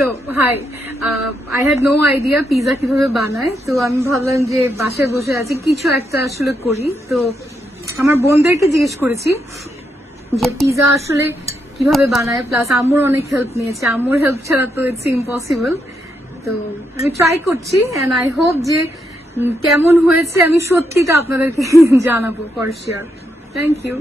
তো high, I had no idea pizza কিভাবে বানায়, তো আমি ভাবলাম যে বাসায় বসে আছি কিছু একটা আসলে করি। তো আমার বোনদেরকে জিজ্ঞেস করেছি যে পিজা আসলে কিভাবে বানায়, প্লাস আম্মুর অনেক হেল্প নিয়েছে, আম্মুর হেল্প ছাড়া তো ইটস ইম্পসিবল। তো আমি ট্রাই করছি এন্ড আই হোপ যে কেমন হয়েছে আমি সত্যিটা আপনাদেরকে জানাবো ফর শিওর। Thank you.